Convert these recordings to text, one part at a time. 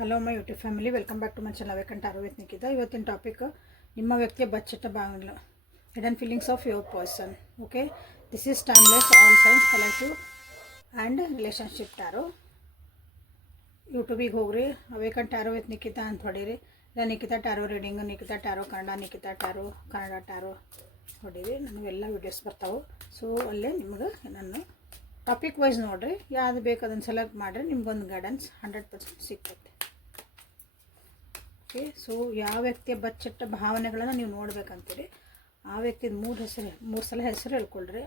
Hello my YouTube family, welcome back to my channel vacant ಆರೋಗ್ಯ ನಿಖಿತ. ಇವತ್ತಿನ topic ನಿಮ್ಮ ವ್ಯಕ್ತಿಯ ಬಚ್ಚಿಟ್ಟ ಭಾವನೆಗಳು, hidden feelings of your person. Okay, this is timeless, all signs, collective and relationship tarot. ಯೂಟ್ಯೂಬಿಗೆ ಹೋಗ್ರಿ, vacant tarot with Nikhita ಅಂತ ಹೊಡೀರಿ. ಇಲ್ಲ Nikhita tarot reading, Nikhita tarot Kannada, Nikhita tarot Kannada tarot ಹೊಡೀರಿ. ನನಗೆಲ್ಲ ವೀಡಿಯೋಸ್ ಬರ್ತಾವೆ. ಸೊ ಅಲ್ಲೇ ನಿಮ್ಗೆ ನಾನು ಟಾಪಿಕ್ ವೈಸ್ ನೋಡಿರಿ, ಯಾವುದು ಬೇಕು ಅದನ್ನು ಸೆಲೆಕ್ಟ್ ಮಾಡಿರಿ, ನಿಮ್ಗೊಂದು ಗೈಡೆನ್ಸ್ 100% ಸಿಗ್ತೈತೆ. ಓಕೆ, ಸೊ ಯಾವ ವ್ಯಕ್ತಿಯ ಬಚ್ಚಿಟ್ಟ ಭಾವನೆಗಳನ್ನು ನೀವು ನೋಡ್ಬೇಕಂತೀರಿ, ಆ ವ್ಯಕ್ತಿದ ಮೂರು ಸಲ ಹೆಸರು ಹೇಳ್ಕೊಳ್ರಿ,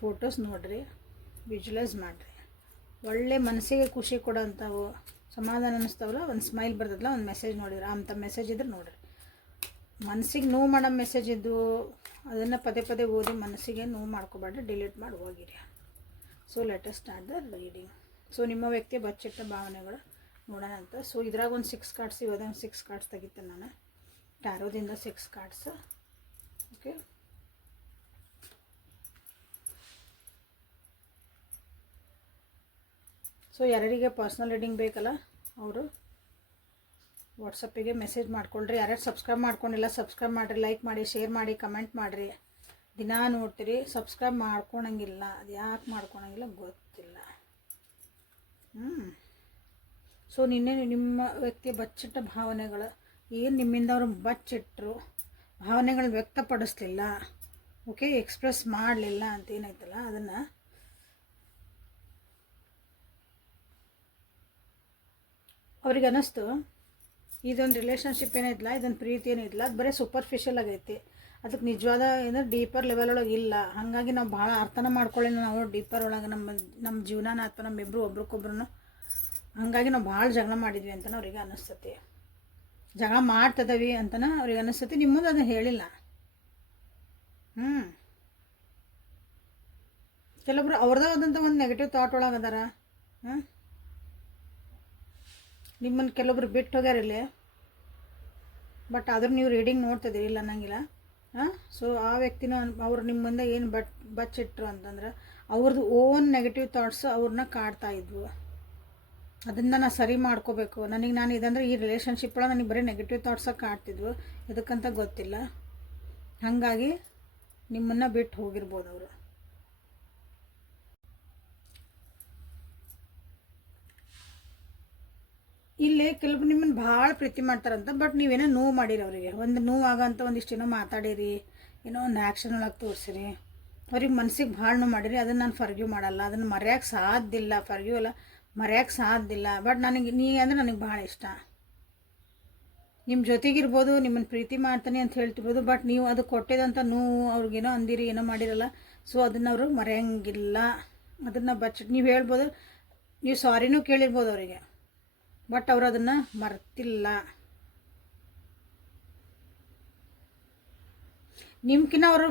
ಫೋಟೋಸ್ ನೋಡಿರಿ, ವಿಜುವಲೈಸ್ ಮಾಡಿರಿ. ಒಳ್ಳೆ ಮನಸ್ಸಿಗೆ ಖುಷಿ ಕೊಡೋಂಥವು, ಸಮಾಧಾನ ಅನ್ನಿಸ್ತಾವಲ್ಲ, ಒಂದು ಸ್ಮೈಲ್ ಬರ್ತದಲ್ಲ, ಒಂದು ಮೆಸೇಜ್ ನೋಡಿದ್ರೆ ಅಂಥ ಮೆಸೇಜ್ ಇದ್ರೆ ನೋಡಿರಿ. ಮನಸ್ಸಿಗೆ ನೋವು ಮಾಡೋ ಮೆಸೇಜ್ ಇದ್ದು ಅದನ್ನು ಪದೇ ಪದೇ ಓದಿ ಮನಸ್ಸಿಗೆ ನೋವು ಮಾಡ್ಕೋಬೇಡ್ರಿ, ಡಿಲೀಟ್ ಮಾಡಿ ಹೋಗಿರಿ. So let us start the reading. So ನಿಮ್ಮ ವ್ಯಕ್ತಿಯ ಬಚ್ಚಿಟ್ಟ ಭಾವನೆಗಳು ನೋಡೋಣ ಅಂತ. ಸೊ ಇದ್ರಾಗ ಒಂದು 6 ಕಾರ್ಡ್ಸ್, ಇವತ್ತೊಂದು 6 ಕಾರ್ಡ್ಸ್ ತೆಗಿತೇನೆ ನಾನು, ಟ್ಯಾರೋದಿಂದ 6 ಕಾರ್ಡ್ಸ್. ಓಕೆ, ಸೊ ಯಾರ್ಯಾರಿಗೆ ಪರ್ಸ್ನಲ್ ರೀಡಿಂಗ್ ಬೇಕಲ್ಲ ಅವರು ವಾಟ್ಸಪ್ಪಿಗೆ ಮೆಸೇಜ್ ಮಾಡ್ಕೊಳ್ರಿ. ಯಾರ್ಯಾರು ಸಬ್ಸ್ಕ್ರೈಬ್ ಮಾಡ್ಕೊಂಡಿಲ್ಲ ಸಬ್ಸ್ಕ್ರೈಬ್ ಮಾಡಿರಿ, ಲೈಕ್ ಮಾಡಿ, ಶೇರ್ ಮಾಡಿ, ಕಮೆಂಟ್ ಮಾಡಿರಿ. ದಿನ ನೋಡ್ತೀರಿ, ಸಬ್ಸ್ಕ್ರೈಬ್ ಮಾಡ್ಕೊಳಂಗಿಲ್ಲ, ಅದು ಯಾಕೆ ಮಾಡ್ಕೊಳಂಗಿಲ್ಲ ಗೊತ್ತಿಲ್ಲ. ಸೊ ನಿನ್ನೆ ನಿಮ್ಮ ವ್ಯಕ್ತಿಯ ಬಚ್ಚಿಟ್ಟ ಭಾವನೆಗಳು ಏನು, ನಿಮ್ಮಿಂದ ಅವರು ಬಚ್ಚಿಟ್ಟರು, ಭಾವನೆಗಳನ್ನ ವ್ಯಕ್ತಪಡಿಸ್ಲಿಲ್ಲ, ಓಕೆ, ಎಕ್ಸ್ಪ್ರೆಸ್ ಮಾಡಲಿಲ್ಲ ಅಂತ ಏನಾಯ್ತಲ್ಲ, ಅದನ್ನು ಅವ್ರಿಗೆ ಅನ್ನಿಸ್ತು ಇದೊಂದು ರಿಲೇಷನ್ಶಿಪ್ ಏನಿಲ್ಲ, ಇದೊಂದು ಪ್ರೀತಿ ಏನಿಲ್ಲ, ಅದು ಬರೀ ಸೂಪರ್ಫಿಷಿಯಲ್ ಆಗೈತಿ, ಅದಕ್ಕೆ ನಿಜವಾದ ಏನಂದ್ರೆ ಡೀಪರ್ ಲೆವೆಲ್ ಒಳಗೆ ಇಲ್ಲ. ಹಾಗಾಗಿ ನಾವು ಭಾಳ ಅರ್ಥನ ಮಾಡ್ಕೊಳ್ಳಿ, ನಾವು ಡೀಪರ್ ಒಳಗೆ ನಮ್ಮ ಜೀವನನ ಅಥವಾ ನಮ್ಮಿಬ್ಬರು ಒಬ್ರಿಗೊಬ್ರು, ಹಾಗಾಗಿ ನಾವು ಭಾಳ ಜಗಳ ಮಾಡಿದ್ವಿ ಅಂತಲೇ ಅವ್ರಿಗೆ ಅನ್ನಿಸ್ತತಿ, ಜಗಳ ಮಾಡ್ತದವಿ ಅಂತಲೇ ಅವ್ರಿಗೆ ಅನ್ನಿಸ್ತತಿ. ನಿಮ್ಮ ಮುಂದೆ ಅದನ್ನು ಹೇಳಿಲ್ಲ. ಕೆಲವೊಬ್ರು ಅವ್ರದ್ದಾದಂಥ ಒಂದು ನೆಗೆಟಿವ್ ಥಾಟ್ ಒಳಗೆ ಅದಾರ. ನಿಮ್ಮನ್ನು ಕೆಲವೊಬ್ರು ಬಿಟ್ಟು ಹೋಗ್ಯಾರಿಲ್ಲ, ಬಟ್ ಆದರೂ ನೀವು ರೀಡಿಂಗ್ ನೋಡ್ತಿದ್ದೀರಿ, ಇಲ್ಲ ಅನ್ನಂಗಿಲ್ಲ. ಸೊ ಆ ವ್ಯಕ್ತಿನ ಅವ್ರು ನಿಮ್ಮ ಮುಂದೆ ಏನು ಬಚ್ಚಿಟ್ರು ಅಂತಂದ್ರೆ ಅವ್ರದ್ದು ಓನ್ ನೆಗೆಟಿವ್ ಥಾಟ್ಸ್ ಅವ್ರನ್ನ ಕಾಡ್ತಾ ಇದ್ವು. ಅದನ್ನು ನಾನು ಸರಿ ಮಾಡ್ಕೋಬೇಕು, ನಾನು ಇದಂದ್ರೆ ಈ ರಿಲೇಷನ್ಶಿಪ್ ಒಳಗೆ ನನಗೆ ಬರೀ ನೆಗೆಟಿವ್ ಥಾಟ್ಸಾಗಿ ಕಾಡ್ತಿದ್ವು, ಎದಕ್ಕಂತ ಗೊತ್ತಿಲ್ಲ. ಹಾಗಾಗಿ ನಿಮ್ಮನ್ನು ಬಿಟ್ಟು ಹೋಗಿರ್ಬೋದು ಅವರು. ಇಲ್ಲಿ ಕೆಲವೊಬ್ರು ನಿಮ್ಮನ್ನು ಭಾಳ ಪ್ರೀತಿ ಮಾಡ್ತಾರಂತ, ಬಟ್ ನೀವೇನೋ ನೋವು ಮಾಡಿರಿ ಅವರಿಗೆ, ಒಂದು ನೋವು ಆಗೋಂಥ ಒಂದಿಷ್ಟು ಏನೋ ಮಾತಾಡಿರಿ, ಏನೋ ಒಂದು ಆ್ಯಕ್ಷನ್ ಒಳಗೆ ತೋರಿಸಿರಿ, ಅವ್ರಿಗೆ ಮನಸ್ಸಿಗೆ ಭಾಳ ನೋವು ಮಾಡಿರಿ. ಅದನ್ನು ನಾನು ಫರ್ಗ್ಯೂ ಮಾಡಲ್ಲ, ಅದನ್ನು ಮರೆಯೋಕ್ಕೆ ಸಾಧ್ಯವಿಲ್ಲ, ಫರ್ಗ್ಯೂ ಅಲ್ಲ ಮರೆಯೋಕ್ಕೆ ಸಾಧ್ಯವಿಲ್ಲ. ಬಟ್ ನನಗೆ ಅಂದರೆ ನನಗೆ ಭಾಳ ಇಷ್ಟ, ನಿಮ್ಮ ಜೊತೆಗಿರ್ಬೋದು, ನಿಮ್ಮನ್ನು ಪ್ರೀತಿ ಮಾಡ್ತಾನೆ ಅಂತ ಹೇಳ್ತಿರ್ಬೋದು, ಬಟ್ ನೀವು ಅದು ಕೊಟ್ಟಿದಂಥ ನೋವು ಅವ್ರಿಗೇನೋ ಅಂದಿರಿ, ಏನೋ ಮಾಡಿರಲ್ಲ. ಸೊ ಅದನ್ನು ಅವರು ಮರೆಯೋಂಗಿಲ್ಲ, ಅದನ್ನು ಬಚ್ಚಿಟ್ಟು ನೀವು ಹೇಳ್ಬೋದು, ನೀವು ಸಾರಿನೂ ಕೇಳಿರ್ಬೋದು ಅವರಿಗೆ, ಬಟ್ ಅವರು ಅದನ್ನು ಮರ್ತಿಲ್ಲ. ನಿಮ್ಕಿನ್ನ ಅವರು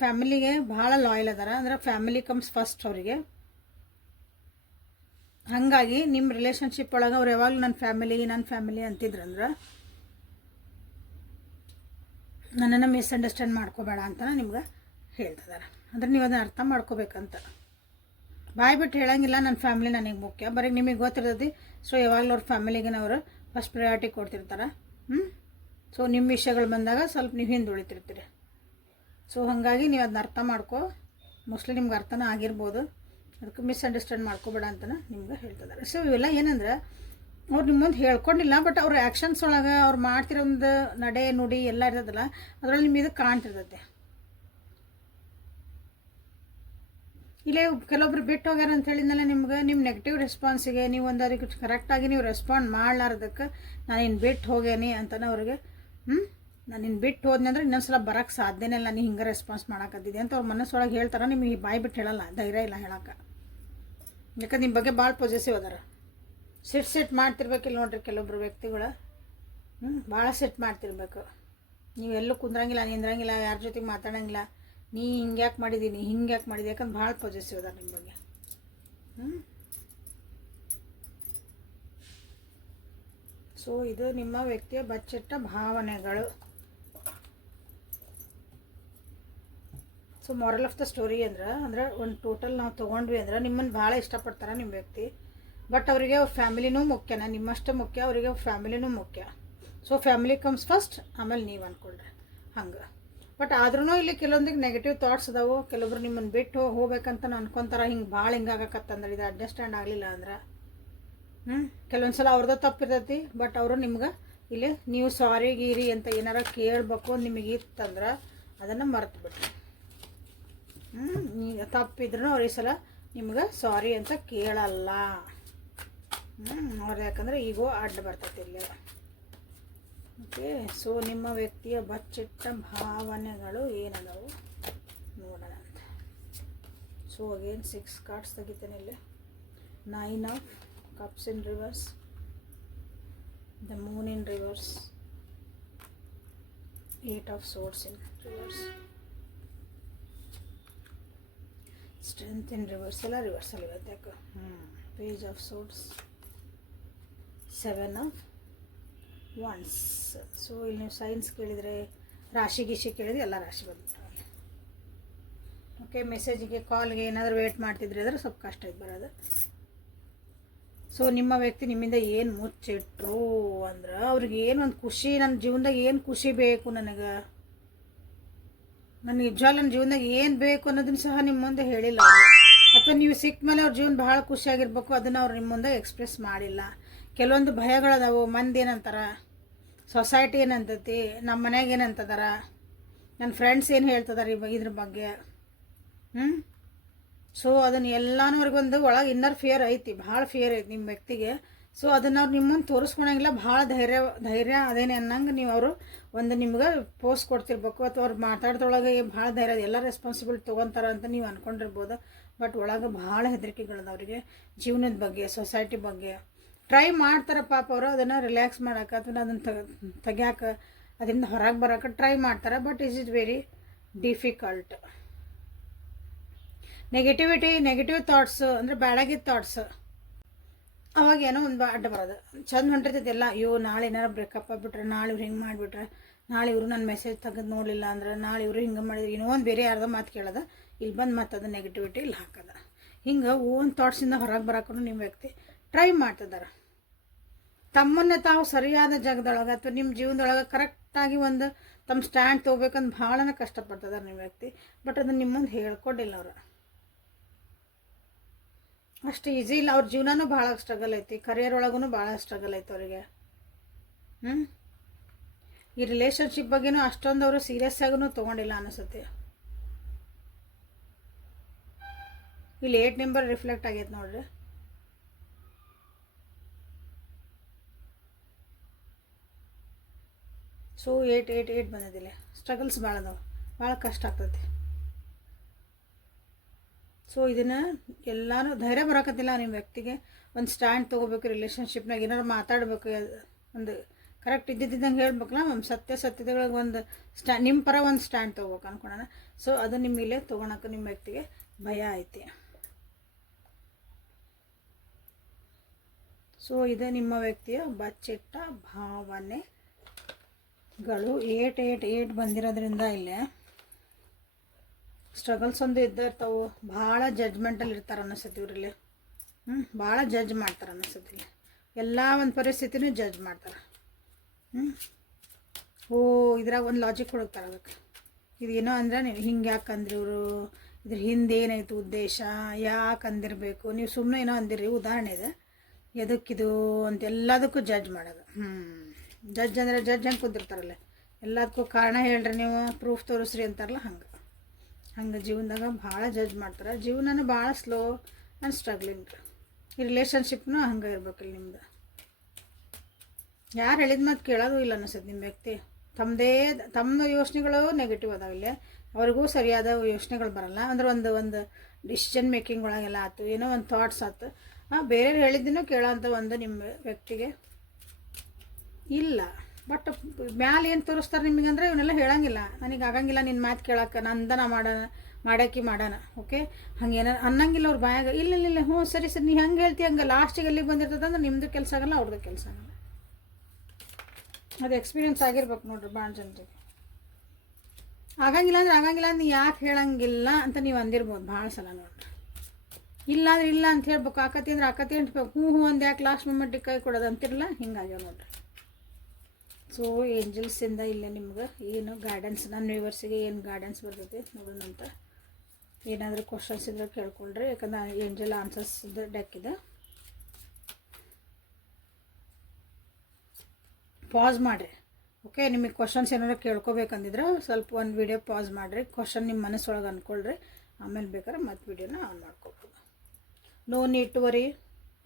ಫ್ಯಾಮಿಲಿಗೆ ಭಾಳ ಲಾಯಲ್ ಅದಾರ, ಅಂದ್ರೆ ಫ್ಯಾಮಿಲಿ ಕಮ್ಸ್ ಫಸ್ಟ್ ಅವರಿಗೆ. ಹಾಗಾಗಿ ನಿಮ್ಮ ರಿಲೇಷನ್ಶಿಪ್ ಒಳಗೆ ಅವ್ರು ಯಾವಾಗಲೂ ನನ್ನ ಫ್ಯಾಮಿಲಿ ಅಂತಿದ್ರಂದ್ರೆ ನನ್ನನ್ನು ಮಿಸ್ಅಂಡರ್ಸ್ಟ್ಯಾಂಡ್ ಮಾಡ್ಕೋಬೇಡ ಅಂತ ನಿಮ್ಗೆ ಹೇಳ್ತಿದ್ದಾರೆ. ಅಂದ್ರೆ ನೀವು ಅದನ್ನು ಅರ್ಥ ಮಾಡ್ಕೋಬೇಕಂತ. ಬಾಯ್ ಬಿಟ್ಟು ಹೇಳಂಗಿಲ್ಲ, ನನ್ನ ಫ್ಯಾಮಿಲಿ ನನಗೆ ಮುಖ್ಯ, ಬರೀ ನಿಮಗೆ ಗೊತ್ತಿರ್ತದೆ. ಸೊ ಯಾವಾಗಲೂ ಅವ್ರ ಫ್ಯಾಮಿಲಿಗೆ ಅವರು ಫಸ್ಟ್ ಪ್ರಯಾರಿಟಿ ಕೊಡ್ತಿರ್ತಾರೆ. ಸೊ ನಿಮ್ಮ ವಿಷಯಗಳು ಬಂದಾಗ ಸ್ವಲ್ಪ ನೀವು ಹಿಂದುಳಿತಿರ್ತೀರಿ. ಸೊ ಹಾಗಾಗಿ ನೀವು ಅದನ್ನ ಅರ್ಥ ಮಾಡ್ಕೊ, ಮೋಸ್ಟ್ಲಿ ನಿಮ್ಗೆ ಅರ್ಥನ ಆಗಿರ್ಬೋದು, ಅದಕ್ಕೆ ಮಿಸ್ಅಂಡರ್ಸ್ಟ್ಯಾಂಡ್ ಮಾಡ್ಕೋಬೇಡ ಅಂತ ನಿಮ್ಗೆ ಹೇಳ್ತಿದ್ದಾರೆ. ಸೊ ಇವೆಲ್ಲ ಏನಂದ್ರೆ ಅವ್ರು ನಿಮ್ಮ ಮುಂದೆ ಹೇಳ್ಕೊಂಡಿಲ್ಲ, ಬಟ್ ಅವ್ರ ಆ್ಯಕ್ಷನ್ಸ್ ಒಳಗೆ ಅವ್ರು ಮಾಡ್ತಿರೋ ಒಂದು ನಡೆ ನುಡಿ ಎಲ್ಲ ಇರ್ತದಲ್ಲ, ಅದರಲ್ಲಿ ನಿಮಗೆ ಕಾಣ್ತಿರ್ತೈತೆ. ಇಲ್ಲೇ ಕೆಲವೊಬ್ರು ಬಿಟ್ಟು ಹೋಗ್ಯಾರ ಅಂತ ಹೇಳಿದ್ನಲ್ಲ, ನಿಮ್ಗೆ ನಿಮ್ಮ ನೆಗೆಟಿವ್ ರೆಸ್ಪಾನ್ಸಿಗೆ ನೀವು ಒಂದು ಅದಕ್ಕೆ ಕರೆಕ್ಟಾಗಿ ನೀವು ರೆಸ್ಪಾಂಡ್ ಮಾಡಲಾರ್ದಕ್ಕೆ ನಾನು ಇನ್ನು ಬಿಟ್ಟು ಹೋಗೇನಿ ಅಂತಲೇ ಅವ್ರಿಗೆ ನಾನು ಇನ್ನು ಬಿಟ್ಟು ಹೋದ್ನಿ ಅಂದ್ರೆ ಇನ್ನೊಂದ್ಸಲ ಬರೋಕ್ಕೆ ಸಾಧ್ಯನೇ ಇಲ್ಲ, ನೀನು ಹಿಂಗೆ ರೆಸ್ಪಾನ್ಸ್ ಮಾಡೋಕ್ಕತ್ತಿದ್ದೆ ಅಂತ ಅವ್ರ ಮನಸ್ಸೊಳಗೆ ಹೇಳ್ತಾರೆ. ನಿಮಗೆ ಬಾಯಿ ಬಿಟ್ಟು ಹೇಳಲ್ಲ, ಧೈರ್ಯ ಇಲ್ಲ ಹೇಳೋಕ್ಕೆ, ಯಾಕಂದ್ರೆ ನಿಮ್ಮ ಬಗ್ಗೆ ಭಾಳ ಪಾಸಿಟಿವ್ ಅದಾರ. ಸೆಟ್ ಮಾಡ್ತಿರ್ಬೇಕಿಲ್ಲ ನೋಡ್ರಿ ಕೆಲವೊಬ್ರು ವ್ಯಕ್ತಿಗಳು, ಭಾಳ ಸೆಟ್ ಮಾಡ್ತಿರ್ಬೇಕು. ನೀವು ಎಲ್ಲೂ ಕುಂದ್ರಂಗಿಲ್ಲ, ನಿಂದ್ರಂಗಿಲ್ಲ, ಯಾರ ಜೊತೆಗೆ ಮಾತಾಡೋಂಗಿಲ್ಲ, ನೀ ಹಿಂಗ್ಯಾಕೆ ಮಾಡಿದ್ದೀನಿ, ಹಿಂಗ್ಯಾಕೆ ಮಾಡಿದೆ, ಯಾಕಂದ್ರೆ ಭಾಳ ಪಾಸಿಟಿವ್ ಅದಾರ ನಿಮ್ಮ ಬಗ್ಗೆ. ಸೊ ಇದು ನಿಮ್ಮ ವ್ಯಕ್ತಿಯ ಬಚ್ಚಿಟ್ಟ ಭಾವನೆಗಳು. So moral of the story ಅಂದ್ರೆ ಒಂದು ಟೋಟಲ್ ನಾವು ತೊಗೊಂಡ್ವಿ ಅಂದ್ರೆ ನಿಮ್ಮನ್ನು ಭಾಳ ಇಷ್ಟಪಡ್ತಾರೆ ನಿಮ್ಮ ವ್ಯಕ್ತಿ. ಬಟ್ ಅವರಿಗೆ ಫ್ಯಾಮಿಲಿನೂ ಮುಖ್ಯನ, ನಿಮ್ಮಷ್ಟು ಮುಖ್ಯ ಅವರಿಗೆ ಫ್ಯಾಮಿಲಿನೂ ಮುಖ್ಯ. ಸೊ ಫ್ಯಾಮಿಲಿ ಕಮ್ಸ್ ಫಸ್ಟ್, ಆಮೇಲೆ ನೀವು ಅಂದ್ಕೊಳ್ರಿ ಹಂಗೆ. ಬಟ್ ಆದ್ರೂ ಇಲ್ಲಿ ಕೆಲವೊಂದಿಗೆ ನೆಗೆಟಿವ್ ಥಾಟ್ಸ್ ಅದಾವು. ಕೆಲವೊಬ್ರು ನಿಮ್ಮನ್ನು ಬಿಟ್ಟು ಹೋಗ್ಬೇಕಂತ ಅನ್ಕೊತಾರೆ. ಹಿಂಗೆ ಭಾಳ ಹಿಂಗಾಗಕತ್ತಂದ್ರೆ ಇದು ಅಡ್ಜಸ್ಟ್ಯಾಂಡ್ ಆಗಲಿಲ್ಲ ಅಂದ್ರೆ ಕೆಲವೊಂದು ಸಲ ಅವ್ರದ್ದು ತಪ್ಪಿರ್ತೈತಿ. ಬಟ್ ಅವರು ನಿಮ್ಗೆ ಇಲ್ಲಿ ನೀವು ಸಾರಿ ಗೀರಿ ಅಂತ ಏನಾರ ಕೇಳಬೇಕು ನಿಮಗೆ ಇತ್ತಂದ್ರೆ ಅದನ್ನು ಮರೆತು ಬಿಟ್ರಿ. ತಪ್ಪಿದ್ರೂ ಅವ್ರ ಈ ಸಲ ನಿಮ್ಗೆ ಸಾರಿ ಅಂತ ಕೇಳಲ್ಲ. ಅವ್ರದ್ದು ಯಾಕಂದ್ರೆ ಈಗೋ ಅಡ್ಡ ಬರ್ತೈತಿ ಇಲ್ಲಿ. ಓಕೆ, ಸೊ ನಿಮ್ಮ ವ್ಯಕ್ತಿಯ ಬಚ್ಚಿಟ್ಟ ಭಾವನೆಗಳು ಏನದವು ನೋಡೋಣ ಅಂತ. ಸೊ ಅಗೇನ್ 6 ಕಾರ್ಡ್ಸ್ ತೆಗಿತೇನೆ ಇಲ್ಲಿ. 9 of cups in reverse, the moon in reverse, 8 of swords in reverse, strength in reverse ಎಲ್ಲ ರಿವರ್ಸಲ್ ಇವತ್ತು. page of swords, 7 of wands. So ಇಲ್ಲಿ ನೀವು ಸೈನ್ಸ್ ಕೇಳಿದರೆ, ರಾಶಿ ಗೀಶಿ ಕೇಳಿದ್ರೆ ಎಲ್ಲ ರಾಶಿ ಬಂದಿದೆ. ಓಕೆ, ಮೆಸೇಜಿಗೆ ಕಾಲ್ಗೆ ಏನಾದರೂ ವೇಟ್ ಮಾಡ್ತಿದ್ರಿ ಅಂದರೆ ಸ್ವಲ್ಪ ಕಷ್ಟ ಇದು ಬರೋದು. ಸೊ ನಿಮ್ಮ ವ್ಯಕ್ತಿ ನಿಮ್ಮಿಂದ ಏನು ಮುಚ್ಚಿಟ್ರು ಅಂದ್ರೆ ಅವ್ರಿಗೆ ಏನು ಒಂದು ಖುಷಿ, ನನ್ನ ಜೀವನದಾಗ ಏನು ಖುಷಿ ಬೇಕು ನನಗೆ ನಿಜವಾಗ್ಲೂ ನನ್ನ ಜೀವನದಾಗ ಏನು ಬೇಕು ಅನ್ನೋದನ್ನು ಸಹ ನಿಮ್ಮ ಮುಂದೆ ಹೇಳಿಲ್ಲ ಅವರು. ಅಥವಾ ನೀವು ಸಿಕ್ಕ ಮೇಲೆ ಅವ್ರ ಜೀವನ ಭಾಳ ಖುಷಿಯಾಗಿರ್ಬೇಕು, ಅದನ್ನು ಅವ್ರು ನಿಮ್ಮ ಮುಂದೆ ಎಕ್ಸ್ಪ್ರೆಸ್ ಮಾಡಿಲ್ಲ. ಕೆಲವೊಂದು ಭಯಗಳದಾವು. ಮಂದಿ ಏನಂತಾರ, ಸೊಸೈಟಿ ಏನಂತೈತಿ, ನಮ್ಮ ಮನ್ಯಾಗ ಏನಂತದಾರ, ನನ್ನ ಫ್ರೆಂಡ್ಸ್ ಏನು ಹೇಳ್ತದಾರೆ ಇದ್ರ ಬಗ್ಗೆ. ಸೊ ಅದನ್ನು ಎಲ್ಲನೂ ಅವ್ರಿಗೊಂದು ಒಳಗೆ ಇನ್ನರ್ ಫಿಯರ್ ಐತಿ, ಭಾಳ ಫಿಯರ್ ಐತಿ ನಿಮ್ಮ ವ್ಯಕ್ತಿಗೆ. ಸೊ ಅದನ್ನು ಅವ್ರು ನಿಮ್ಮ ಮುಂದೆ ತೋರಿಸ್ಕೊಳಂಗಿಲ್ಲ. ಭಾಳ ಧೈರ್ಯ ಅದೇನೆ ಅನ್ನಂಗೆ ನೀವು ಅವರು ಒಂದು ನಿಮ್ಗೆ ಪೋಸ್ಟ್ ಕೊಡ್ತಿರ್ಬೇಕು. ಅಥವಾ ಅವ್ರು ಮಾತಾಡ್ದೊಳಗೆ ಭಾಳ ಧೈರ್ಯ, ಎಲ್ಲ ರೆಸ್ಪಾನ್ಸಿಬಿಲಿಟಿ ತೊಗೊತಾರೆ ಅಂತ ನೀವು ಅಂದ್ಕೊಂಡಿರ್ಬೋದು. ಬಟ್ ಒಳಗೆ ಭಾಳ ಹೆದರಿಕೆಗಳದ ಅವರಿಗೆ, ಜೀವನದ ಬಗ್ಗೆ, ಸೊಸೈಟಿ ಬಗ್ಗೆ. ಟ್ರೈ ಮಾಡ್ತಾರೆ ಪಾಪ ಅವರು ಅದನ್ನು ರಿಲ್ಯಾಕ್ಸ್ ಮಾಡೋಕೆ ಅಥವಾ ಅದನ್ನು ತೆಗ್ಯಾಕೆ, ಅದರಿಂದ ಹೊರಗೆ ಬರೋಕೆ ಟ್ರೈ ಮಾಡ್ತಾರೆ. But is very difficult. Negative thoughts ಅಂದರೆ ಬ್ಯಾಡಾಗಿದ್ದ ಥಾಟ್ಸ್, ಅವಾಗ ಏನೋ ಒಂದು ಅಡ್ಡ ಬರೋದು. ಚಂದ ಹೊಂಟಿರ್ತೈತೆಲ್ಲ, ಅಯ್ಯೋ ನಾಳೆ ಏನಾರು ಬ್ರೇಕಪ್ ಆಗಿಬಿಟ್ರೆ, ನಾಳೆ ಇವ್ರು ಹಿಂಗೆ ಮಾಡಿಬಿಟ್ರೆ, ನಾಳೆ ಇವರು ನನ್ನ ಮೆಸೇಜ್ ತೆಗೆದು ನೋಡಲಿಲ್ಲ ಅಂದ್ರೆ, ನಾಳೆ ಇವರು ಹಿಂಗೆ ಮಾಡಿದ್ರೆ, ಇನ್ನೂ ಒಂದು ಬೇರೆ ಯಾರ್ದೋ ಮಾತು ಕೇಳೋದು, ಇಲ್ಲಿ ಬಂದು ಮತ್ತು ಅದು ನೆಗೆಟಿವಿಟಿ ಇಲ್ಲಿ ಹಾಕೋದು. ಹಿಂಗೆ ಓನ್ ಥಾಟ್ಸಿಂದ ಹೊರಗೆ ಬರೋಕ್ಕೂ ನಿಮ್ಮ ವ್ಯಕ್ತಿ ಟ್ರೈ ಮಾಡ್ತಿದ್ದಾರೆ. ತಮ್ಮನ್ನು ತಾವು ಸರಿಯಾದ ಜಾಗದೊಳಗೆ ಅಥವಾ ನಿಮ್ಮ ಜೀವನದೊಳಗೆ ಕರೆಕ್ಟಾಗಿ ಒಂದು ತಮ್ಮ ಸ್ಟ್ಯಾಂಡ್ ತೊಗೋಬೇಕಂದು ಭಾಳನ ಕಷ್ಟಪಡ್ತಿದ್ದಾರೆ ನಿಮ್ಮ ವ್ಯಕ್ತಿ. ಬಟ್ ಅದನ್ನು ನಿಮ್ಮ ಮುಂದೆ ಹೇಳ್ಕೊಟ್ಟಿಲ್ಲ ಅವರು. ಅಷ್ಟು ಈಸಿ ಇಲ್ಲ. ಅವ್ರ ಜೀವನನೂ ಭಾಳ ಸ್ಟ್ರಗಲ್ ಐತಿ, ಕರಿಯರ್ ಒಳಗೂ ಭಾಳ ಸ್ಟ್ರಗಲ್ ಐತೆ ಅವರಿಗೆ. ಈ ರಿಲೇಷನ್ಶಿಪ್ ಬಗ್ಗೆನೂ ಅಷ್ಟೊಂದು ಅವರು ಸೀರಿಯಸ್ ಆಗೂ ತೊಗೊಂಡಿಲ್ಲ ಅನಿಸುತ್ತೆ. ಇಲ್ಲಿ 8 ನಂಬರ್ ರಿಫ್ಲೆಕ್ಟ್ ಆಗೈತೆ ನೋಡ್ರಿ. ಸೊ 8 ಬಂದಿದ್ದಿಲ್ಲ. ಸ್ಟ್ರಗಲ್ಸ್ ಭಾಳ ಅದಾವೆ, ಭಾಳ ಕಷ್ಟ ಆಗ್ತೈತಿ. ಸೊ ಇದನ್ನು ಎಲ್ಲನೂ ಧೈರ್ಯ ಬರೋಕತ್ತಿಲ್ಲ ನಿಮ್ಮ ವ್ಯಕ್ತಿಗೆ. ಒಂದು ಸ್ಟ್ಯಾಂಡ್ ತೊಗೋಬೇಕು ರಿಲೇಷನ್ಶಿಪ್ನಾಗ, ಏನಾರು ಮಾತಾಡಬೇಕು, ಒಂದು ಕರೆಕ್ಟ್ ಇದ್ದಿದ್ದಂಗೆ ಹೇಳ್ಬೇಕಲ್ಲ, ಒಂದು ಸತ್ಯದೊಳಗೆ ಒಂದು ನಿಮ್ಮ ಪರ ಒಂದು ಸ್ಟ್ಯಾಂಡ್ ತೊಗೋಬೇಕು ಅಂದ್ಕೊಳ್ಳೋಣ. ಸೊ ಅದು ನಿಮ್ಮ ಮೇಲೆ ತೊಗೊಳಕ್ಕೆ ನಿಮ್ಮ ವ್ಯಕ್ತಿಗೆ ಭಯ ಐತಿ. ಸೊ ಇದು ನಿಮ್ಮ ವ್ಯಕ್ತಿಯ ಬಚ್ಚಿಟ್ಟ ಭಾವನೆಗಳು. 8 ಬಂದಿರೋದ್ರಿಂದ ಇಲ್ಲೇ ಸ್ಟ್ರಗಲ್ಸ್ ಒಂದು ಇರ್ತಾವೆ. ಭಾಳ ಜಡ್ಜ್ಮೆಂಟಲ್ಲಿ ಇರ್ತಾರೆ ಅನ್ನಿಸ್ತೈತಿ ಇವರಲ್ಲಿ. ಭಾಳ ಜಡ್ಜ್ ಮಾಡ್ತಾರೆ ಅನ್ನಿಸ್ತೈತಿ. ಎಲ್ಲ ಒಂದು ಪರಿಸ್ಥಿತಿನೂ ಜಡ್ಜ್ ಮಾಡ್ತಾರೆ. ಇದ್ರಾಗ ಒಂದು ಲಾಜಿಕ್ ಹುಡುಕ್ತಾರೆ ಅದಕ್ಕೆ. ಇದೇನೋ ಅಂದರೆ ನೀವು ಹಿಂಗೆ ಯಾಕೆ ಅಂದ್ರಿ ಇವರು, ಇದ್ರ ಹಿಂದೆ ಏನಾಯ್ತು ಉದ್ದೇಶ, ಯಾಕೆ ಅಂದಿರಬೇಕು, ನೀವು ಸುಮ್ಮನೆ ಏನೋ ಅಂದಿರಿ. ಉದಾಹರಣೆ ಇದೆ, ಎದಕ್ಕಿದು ಅಂತ ಎಲ್ಲದಕ್ಕೂ ಜಡ್ಜ್ ಮಾಡೋದು. ಜಡ್ಜ್ ಅಂದರೆ ಜಡ್ಜ್ ಹಂಗೆ ಕುಂದಿರ್ತಾರಲ್ಲ, ಎಲ್ಲದಕ್ಕೂ ಕಾರಣ ಹೇಳ್ರಿ ನೀವು, ಪ್ರೂಫ್ ತೋರಿಸ್ರಿ ಅಂತಾರಲ್ಲ, ಹಂಗೆ ಜೀವನದಾಗ ಭಾಳ ಜಡ್ಜ್ ಮಾಡ್ತಾರೆ. ಜೀವನನೂ ಭಾಳ ಸ್ಲೋ ಆ್ಯಂಡ್ ಸ್ಟ್ರಗ್ಲಿಂಗ್. ಈ ರಿಲೇಷನ್ಶಿಪ್ನೂ ಹಂಗೆ ಇರ್ಬೇಕಿಲ್ಲ ನಿಮ್ದು. ಯಾರು ಹೇಳಿದ ಮಾತು ಕೇಳೋದು ಇಲ್ಲ ಅನಿಸುತ್ತೆ ನಿಮ್ಮ ವ್ಯಕ್ತಿ. ತಮ್ಮ ಯೋಚನೆಗಳು ನೆಗೆಟಿವ್ ಅದಾವಿಲ್ಲ, ಅವ್ರಿಗೂ ಸರಿಯಾದ ಯೋಚನೆಗಳು ಬರೋಲ್ಲ. ಅಂದ್ರೆ ಒಂದು ಡಿಸಿಷನ್ ಮೇಕಿಂಗ್ ಒಳಗೆಲ್ಲ ಆಯ್ತು, ಏನೋ ಒಂದು ಥಾಟ್ಸ್ ಆಯ್ತು, ಬೇರೆಯವ್ರು ಹೇಳಿದ್ದನ್ನು ಕೇಳೋಂಥ ಒಂದು ನಿಮ್ಮ ವ್ಯಕ್ತಿಗೆ ಇಲ್ಲ. ಬಟ್ ಮ್ಯಾಲೆ ಏನು ತೋರಿಸ್ತಾರೆ ನಿಮಗೆ ಅಂದರೆ ಇವನ್ನೆಲ್ಲ ಹೇಳಂಗಿಲ್ಲ. ನನಗೆ ಆಗಂಗಿಲ್ಲ ನಿನ್ನ ಮಾತು ಕೇಳೋಕೆ, ನಂದನ ಮಾಡೋಣ. ಓಕೆ, ಹಂಗೆ ಏನಾರು ಅನ್ನಂಗಿಲ್ಲ ಅವ್ರ ಬಾಯಾಗ. ಇಲ್ಲ ಹ್ಞೂ ಸರಿ ನೀ ಹಂಗೆ ಹೇಳ್ತಿ, ಹಂಗೆ ಲಾಸ್ಟಿಗೆ ಎಲ್ಲಿಗೆ ಬಂದಿರ್ತದೆ ಅಂದ್ರೆ ನಿಮ್ಮದು ಕೆಲಸ ಆಗಲ್ಲ, ಅವ್ರದ್ದು ಕೆಲಸ ಆಗಲ್ಲ. ಅದು ಎಕ್ಸ್ಪೀರಿಯನ್ಸ್ ಆಗಿರ್ಬೇಕು ನೋಡ್ರಿ ಭಾಳ ಜನರಿಗೆ. ಆಗಂಗಿಲ್ಲ ಅಂದ್ರೆ ನೀ ಯಾಕೆ ಹೇಳಂಗಿಲ್ಲ ಅಂತ ನೀವು ಅಂದಿರ್ಬೋದು ಭಾಳ ಸಲ ನೋಡ್ರಿ. ಇಲ್ಲ ಅಂದ್ರೆ ಇಲ್ಲ ಅಂತ ಹೇಳ್ಬೇಕು, ಆಕತಿ ಅಂದ್ರೆ ಆಕತಿ ಅಂಟ್ಬೇಕು, ಹ್ಞೂ ಹ್ಞೂ ಒಂದು ಯಾಕೆ ಲಾಸ್ಟ್ ಮೂಮೆಂಟಿಗೆ ಕೈ ಕೊಡೋದು ಅಂತಿರಲ್ಲ, ಹಿಂಗಾಗ್ಯಾವ ನೋಡ್ರಿ. ಸೊ ಏಂಜಲ್ಸಿಂದ ಇಲ್ಲೇ ನಿಮ್ಗೆ ಏನು ಗೈಡೆನ್ಸ್, ನನ್ನ ವ್ಯೂವರ್ಸಿಗೆ ಏನು ಗೈಡೆನ್ಸ್ ಬರ್ತೈತಿ ನೋಡೋಣಂತ. ಏನಾದರೂ ಕ್ವಶನ್ಸ್ ಇದ್ರೆ ಕೇಳ್ಕೊಳ್ರಿ, ಯಾಕಂದ್ರೆ ಏಂಜಲ್ ಆನ್ಸರ್ಸ್ ಡೆಕ್ ಇದೆ. ಪಾಸ್ ಮಾಡಿರಿ. ಓಕೆ, ನಿಮಗೆ ಕ್ವಶನ್ಸ್ ಏನಾದ್ರು ಕೇಳ್ಕೊಬೇಕಂದಿದ್ರೆ ಸ್ವಲ್ಪ ಒಂದು ವಿಡಿಯೋ ಪಾಸ್ ಮಾಡಿರಿ, ಕ್ವಶನ್ ನಿಮ್ಮ ಮನಸ್ಸೊಳಗೆ ಅಂದ್ಕೊಳ್ರಿ, ಆಮೇಲೆ ಬೇಕಾದ್ರೆ ಮತ್ತೆ ವಿಡಿಯೋನ ಆನ್ ಮಾಡ್ಕೊಬೋದು. No need to worry.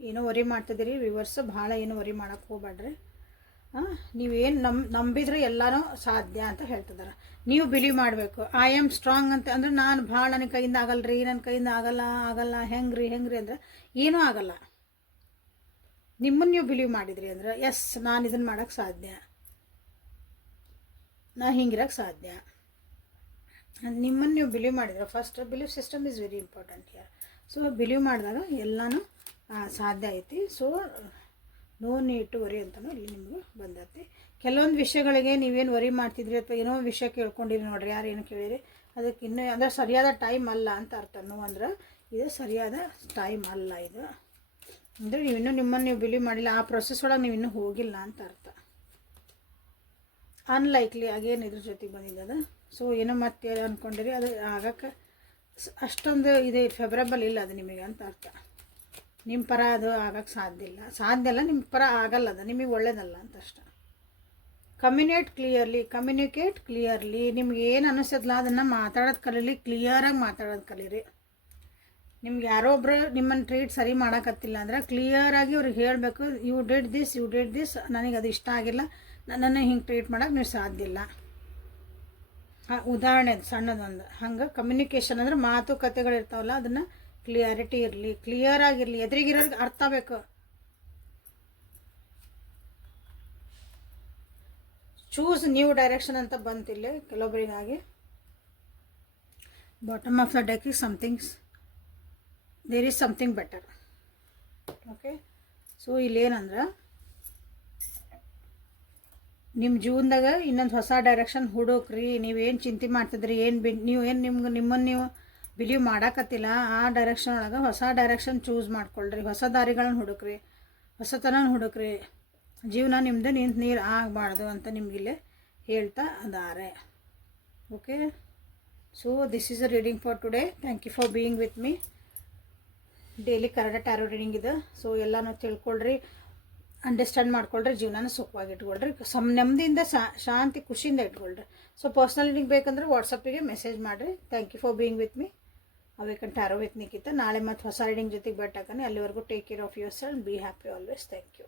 ಏನೋ ವರಿ ಮಾಡ್ತಿದ್ದೀರಿ ವ್ಯೂವರ್ಸ್, ಭಾಳ ಏನು ವರಿ ಮಾಡೋಕ್ಕೆ ಹೋಗ್ಬೇಡ್ರಿ. ನೀವೇನು ನಂಬಿದ್ರೆ ಎಲ್ಲನೂ ಸಾಧ್ಯ ಅಂತ ಹೇಳ್ತಿದ್ದಾರೆ. ನೀವು ಬಿಲೀವ್ ಮಾಡಬೇಕು. ಐ ಆಮ್ ಸ್ಟ್ರಾಂಗ್ ಅಂತ ಅಂದ್ರೆ ನಾನು ಭಾಳ ನನ್ನ ಕೈಯಿಂದ ಆಗಲ್ರಿ, ನನ್ನ ಕೈಯಿಂದ ಆಗಲ್ಲ ಹೆಂಗ್ರಿ ಅಂದ್ರೆ ಏನೂ ಆಗಲ್ಲ. ನಿಮ್ಮನ್ನು ನೀವು ಬಿಲೀವ್ ಮಾಡಿದ್ರಿ ಅಂದ್ರೆ ಎಸ್ ನಾನು ಇದನ್ನು ಮಾಡೋಕ್ಕೆ ಸಾಧ್ಯ, ನಾ ಹಿಂಗಿರೋಕ್ಕೆ ಸಾಧ್ಯ. ನಿಮ್ಮನ್ನು ನೀವು ಬಿಲೀವ್ ಮಾಡಿದ್ರೆ, first believe system is very important here. So believe ಮಾಡಿದಾಗ ಎಲ್ಲನೂ ಸಾಧ್ಯ ಐತಿ. So no need to worry ಅಂತಲೂ ಇಲ್ಲಿ ನಿಮಗೆ ಬಂದೈತಿ. ಕೆಲವೊಂದು ವಿಷಯಗಳಿಗೆ ನೀವೇನು ವರಿ ಮಾಡ್ತಿದ್ರಿ ಅಥವಾ ಏನೋ ವಿಷಯ ಕೇಳ್ಕೊಂಡಿರಿ ನೋಡ್ರಿ, ಯಾರು ಏನು ಕೇಳಿರಿ, ಅದಕ್ಕೆ ಇನ್ನೂ ಅಂದರೆ ಸರಿಯಾದ ಟೈಮ್ ಅಲ್ಲ ಅಂತ ಅರ್ಥ. ನೋ ಅಂದ್ರೆ ಇದು ಸರಿಯಾದ ಟೈಮ್ ಅಲ್ಲ, ಇದು ಅಂದರೆ ನೀವಿನ್ನೂ ನಿಮ್ಮನ್ನು ನೀವು ಬಿಲೀವ್ ಮಾಡಿಲ್ಲ, ಆ ಪ್ರೊಸೆಸ್ ಒಳಗೆ ನೀವು ಇನ್ನೂ ಹೋಗಿಲ್ಲ ಅಂತ ಅರ್ಥ. ಅನ್ಲೈಕ್ಲಿ ಆಗೇನು ಇದ್ರ ಜೊತೆಗೆ ಬಂದಿದ್ದದ. ಸೊ ಏನೋ ಮತ್ತೆ ಅಂದ್ಕೊಂಡಿರಿ, ಅದು ಆಗಕ್ಕೆ ಅಷ್ಟೊಂದು ಇದು ಫೇವರಬಲ್ ಇಲ್ಲ ಅದು ನಿಮಗೆ ಅಂತ ಅರ್ಥ. ನಿಮ್ಮ ಪರ ಅದು ಆಗಕ್ಕೆ ಸಾಧ್ಯ ಇಲ್ಲ, ನಿಮ್ಮ ಪರ ಆಗಲ್ಲ, ಅದು ನಿಮಗೆ ಒಳ್ಳೇದಲ್ಲ ಅಂತ ಅಷ್ಟೆ. Communicate clearly. ನಿಮ್ಗೆ ಏನು ಅನಿಸ್ತದಲ್ಲ ಅದನ್ನು ಮಾತಾಡೋದು ಕಲೀಲಿ, ಕ್ಲಿಯರಾಗಿ ಮಾತಾಡೋದು ಕಲೀರಿ. ನಿಮ್ಗೆ ಯಾರೋ ಒಬ್ರು ನಿಮ್ಮನ್ನು ಟ್ರೀಟ್ ಸರಿ ಮಾಡೋಕತ್ತಿಲ್ಲ ಅಂದ್ರೆ ಕ್ಲಿಯರಾಗಿ ಅವ್ರಿಗೆ ಹೇಳಬೇಕು, ಯು ಡಿಡ್ ದಿಸ್, ನನಗೆ ಅದು ಇಷ್ಟ ಆಗಿಲ್ಲ, ನನ್ನನ್ನು ಹಿಂಗೆ ಟ್ರೀಟ್ ಮಾಡೋಕೆ ನೀವು ಸಾಧ್ಯ ಇಲ್ಲ. ಉದಾಹರಣೆ ಸಣ್ಣದೊಂದು ಹಂಗೆ ಕಮ್ಯುನಿಕೇಷನ್ ಅಂದರೆ ಮಾತುಕತೆಗಳಿರ್ತಾವಲ್ಲ, ಅದನ್ನು ಕ್ಲಿಯಾರಿಟಿ ಇರಲಿ, ಕ್ಲಿಯರ್ ಆಗಿರಲಿ, ಎದುರಿಗಿರೋರಿಗೆ ಅರ್ಥ ಬೇಕು. ಚೂಸ್ ನ್ಯೂ ಡೈರೆಕ್ಷನ್ ಅಂತ ಬಂತಿಲ್ಲ ಕೆಲವೊಬ್ಬರಿಗಾಗಿ. Bottom of the deck is there is something better. Okay, so ಇಲ್ಲೇನಂದ್ರೆ ನಿಮ್ಮ ಜೀವನದಾಗ ಇನ್ನೊಂದು ಹೊಸ ಡೈರೆಕ್ಷನ್ ಹುಡುಕ್ರಿ. ನೀವೇನು ಚಿಂತೆ ಮಾಡ್ತಿದ್ರಿ, ನಿಮ್ಮನ್ನು ನೀವು ಬಿಲೀವ್ ಮಾಡೋಕತ್ತಿಲ್ಲ, ಆ ಡೈರೆಕ್ಷನ್ ಒಳಗೆ ಹೊಸ ಡೈರೆಕ್ಷನ್ ಚೂಸ್ ಮಾಡ್ಕೊಳ್ರಿ, ಹೊಸ ದಾರಿಗಳನ್ನ ಹುಡುಕ್ರಿ, ಹೊಸತನ ಹುಡುಕ್ರಿ. ಜೀವನ ನಿಮ್ಮದು ನಿಂತು ನೀರು ಆಗಬಾರ್ದು ಅಂತ ನಿಮಗಿಲ್ಲೇ ಹೇಳ್ತಾ ಅದಾರೆ. Okay, so this is a reading for today. Thank you for being with me. Daily Kannada tarot reading ಇದೆ. ಸೊ ಎಲ್ಲನೂ ತಿಳ್ಕೊಳ್ರಿ, ಅಂಡರ್ಸ್ಟ್ಯಾಂಡ್ ಮಾಡ್ಕೊಳ್ರಿ, ಜೀವನನ ಸುಖವಾಗಿ ಇಟ್ಕೊಳ್ರಿ, ನೆಮ್ಮದಿಯಿಂದ ಶಾಂತಿ ಖುಷಿಯಿಂದ ಇಟ್ಕೊಳ್ರಿ. ಸೊ ಪರ್ಸ್ನಲ್ ರೀಡಿಂಗ್ ಬೇಕಂದ್ರೆ ವಾಟ್ಸಪ್ಪಿಗೆ ಮೆಸೇಜ್ ಮಾಡಿರಿ. Thank you for being with me. Awaken tarot with Nikhita. ನಾಳೆ ಮತ್ತು ಹೊಸ ರೀಡಿಂಗ್ ಜೊತೆಗೆ ಭೇಟಿ ಆಗೋಣ. ಅಲ್ಲಿವರೆಗೂ take care of yourself, be happy always. Thank you.